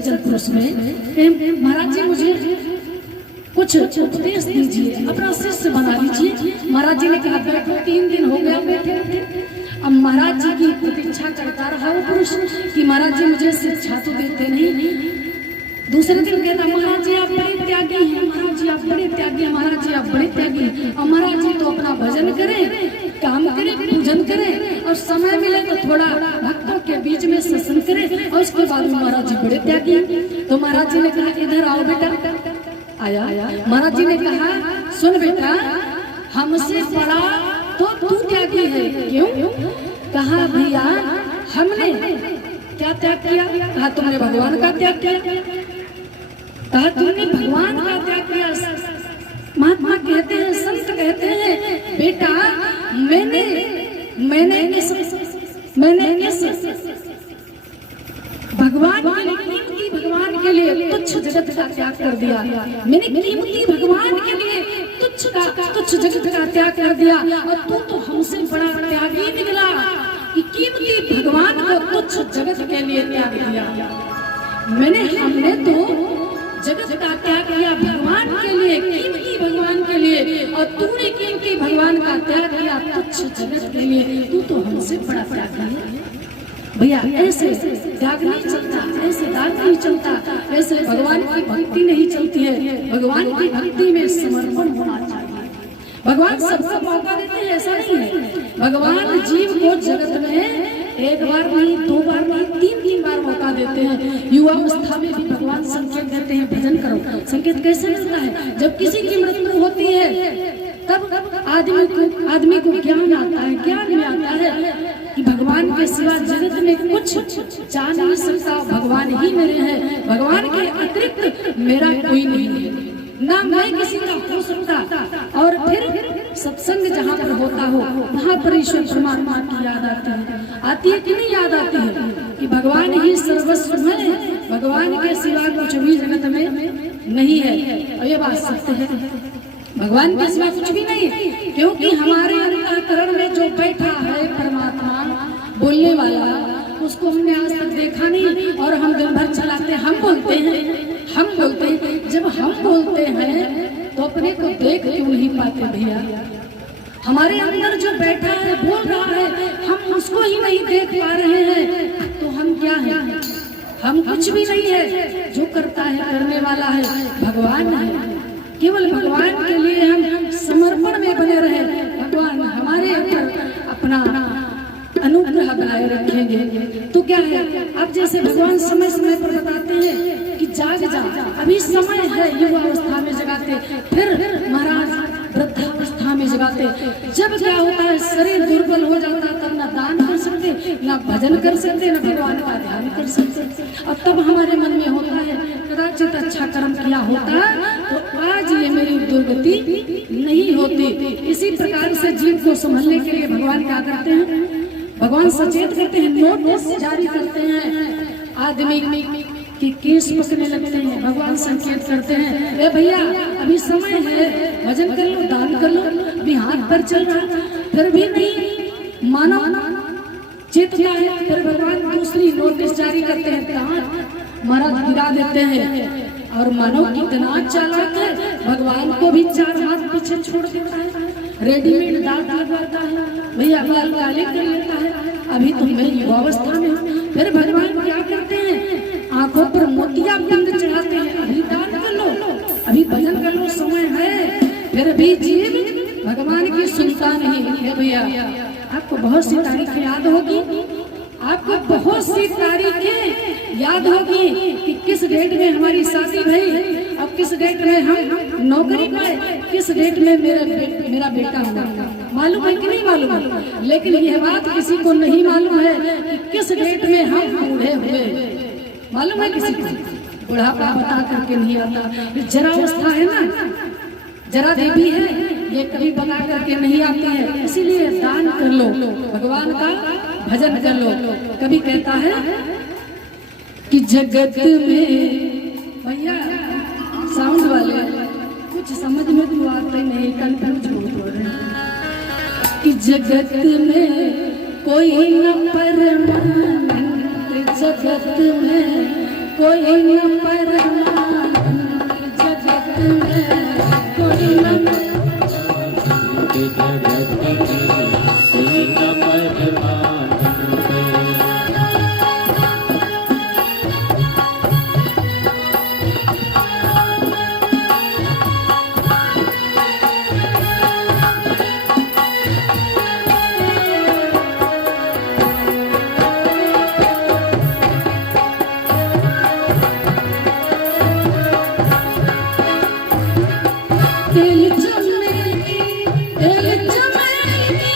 सज्जन पुरुष में महाराज जी मुझे कुछ उपदेश दीजिए, अपना शिष्य बना लीजिए। महाराज जी ने कहा बैठो, 3 दिन हो गया बैठे बैठे। अब महाराज जी की प्रतीक्षा करता रहा वो पुरुष कि महाराज जी मुझे शिक्षा तो देते नहीं। दूसरे दिन कहता महाराज जी आप बड़े त्यागी हैं, महाराज जी आप बड़े त्यागी हैं, महाराज जी आप बड़े त्यागी हैं। और महाराज जी तो अपना भजन करें, काम करें, पूजन करें और समय मिले तो थोड़ा भक्तों के बीच में सत्संग करें और उसके बाद महाराज जी बड़े त्यागी हैं। तो महाराज जी ने कहा इधर आओ बेटा। आया महाराज जी ने कहा सुन बेटा, हमसे बड़ा तो तू त्यागी है। क्यों? कहा भैया हमने क्या त्याग किया? कहा तुमने भगवान का त्याग किया। कहा तुमने भगवान का त्याग किया। महात्मा कहते हैं, संत कहते हैं बेटा मैंने इस भगवान के लिए तुच्छ जगत का त्याग कर दिया। मैंने कीमती भगवान के लिए तुच्छ जगत का त्याग कर दिया और तू तो हमसे बड़ा त्यागी निकला कि कीमती भगवान को तुच्छ जगत के लिए त्याग दिया। हमने तो जगत का त्याग किया भगवान के लिए, कीमती भगवान के लिए, और तूने कीमती भगवान का त्याग किया तुच्छ जगत के लिए। तू तो हमसे बड़ा त्यागी है। भैया ऐसे त्याग नहीं चलता, ऐसे दान नहीं चलता, ऐसे भगवान की भक्ति नहीं चलती है। भगवान की भक्ति में समर्पण होना चाहिए। भगवान सबको मौका देते हैं, ऐसा नहीं है। भगवान जीव को जगत में 1 बार नहीं, 2 बार नहीं, 3 बार मौका देते हैं। युवा अवस्था में भी भगवान संकेत देते हैं भजन करो। संकेत कैसे मिलता है? जब किसी की मृत्यु होती है तब आदमी को ज्ञान आता है, ज्ञान में आता है कि भगवान के सिवा जगत में कुछ जा नहीं सकता, भगवान ही मेरे हैं, भगवान के अतिरिक्त मेरा कोई नहीं है, ना मैं किसी का हो सकता। और फिर सत्संग जहाँ पर होता हो वहाँ पर ईश्वर परमात्मा की याद आती है कि नहीं याद आती है कि भगवान ही सर्वस्व है, भगवान के सिवा कुछ भी जगत में नहीं है। और ये बात सत्य है, भगवान के सिवा कुछ भी नहीं है। क्योंकि हमारे अंतःकरण में जो बैठा है परमात्मा बोलने वाला, उसको हमने आज तक देखा नहीं और हम दिन भर चलाते। हम बोलते हैं जब हम बोलते हैं तो अपने को देख क्यों नहीं पाते भैया? हमारे अंदर जो बैठा है बोल रहा है, हम उसको ही नहीं देख पा रहे हैं तो हम क्या हैं? हम कुछ भी नहीं है। जो करता है करने वाला है भगवान है। केवल भगवान के लिए हम समर्पण में बने रहे, भगवान हमारे ऊपर अपना अनुग्रह बनाए रखेंगे तो क्या है। अब जैसे भगवान समय समय पर बताते हैं कि जाग जा, अभी समय है, युवा अवस्था में जगाते, फिर महाराज वृद्धावस्था में जगाते। जब क्या होता है शरीर दुर्बल हो जाता तब ना दान कर सकते, ना भजन कर सकते, ना भगवान का ध्यान कर सकते। और तब हमारे मन में होता है कदाचित अच्छा कर्म किया होता तो आज ये मेरी दुर्गति नहीं होती। इसी प्रकार से जीव को संभालने के लिए भगवान क्या करते हैं? भगवान सचेत करते हैं, नोटिस जारी करते हैं, आदमी की केस पकड़ने लगते हैं। भगवान संकेत करते हैं ए भैया अभी समय है, भजन कर लो, दान कर लो। अभी हाथ पर चल रहा फिर भी नहीं मानो चेतना है, फिर भगवान दूसरी नोटिस जारी करते हैं, महाराज गिरा देते हैं और मानव की इतना चालाक है भगवान को भी 4 हाथ पीछे छोड़ देता है, रेडीमेड दांत लगवाता है, भैया गाली कर लेता है। अभी तो मैं युवावस्था में हूँ। फिर भगवान क्या करते हैं? आंखों पर मोतिया बिंद चढ़ाते हैं, अभी दान कर लो, अभी भजन कर लो, समय है। फिर भी जीव भगवान की सुनता नहीं है। भैया आपको बहुत सी तारीखें याद होगी, आपको बहुत सी तारीखें याद होगी कि किस डेट में हमारी शादी भई, अब किस डेट में हम नौकरी पाए, किस डेट में मेरा बेटा हुआ। मालूम है कि नहीं मालूम है? लेकिन यह बात किसी को नहीं मालूम है कि किस डेट में हम बूढ़े हुए। मालूम है किसी को? बुढ़ापा बता करके नहीं आता। जरा अवस्था है ना, जरा देवी है, ये कभी बता करके नहीं आती है। इसीलिए दान कर लो, भगवान का भजन कर लो। कभी कहता है कि जगत में, भैया साउंड वाले कुछ समझ में तो आते नहीं, कंफ्यूज हो रहे हैं कि जगत में कोई न परमानंद, जगत में कोई न परमानंद जगत में, कोई न दिल चमेली, दिल चमेली,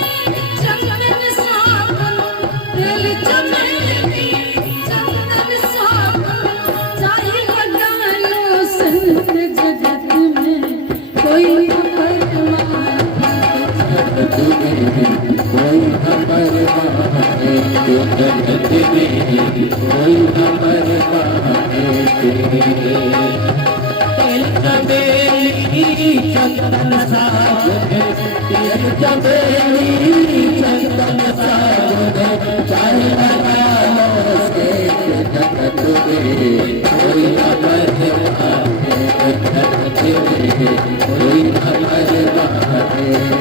चंदन सावन, दिल चमेली, चंदन सावन, चाहे लगा लो संत जगत में, कोई न परमानंद जगत में, कोई न परमानंद जगत में, कोई न परमानंद चमेली चंदन सावन, चमेली चंदन सावन, चाहे लगा लो संत जगत में, कोई न परमानंद जगत में, कोई न परमानंद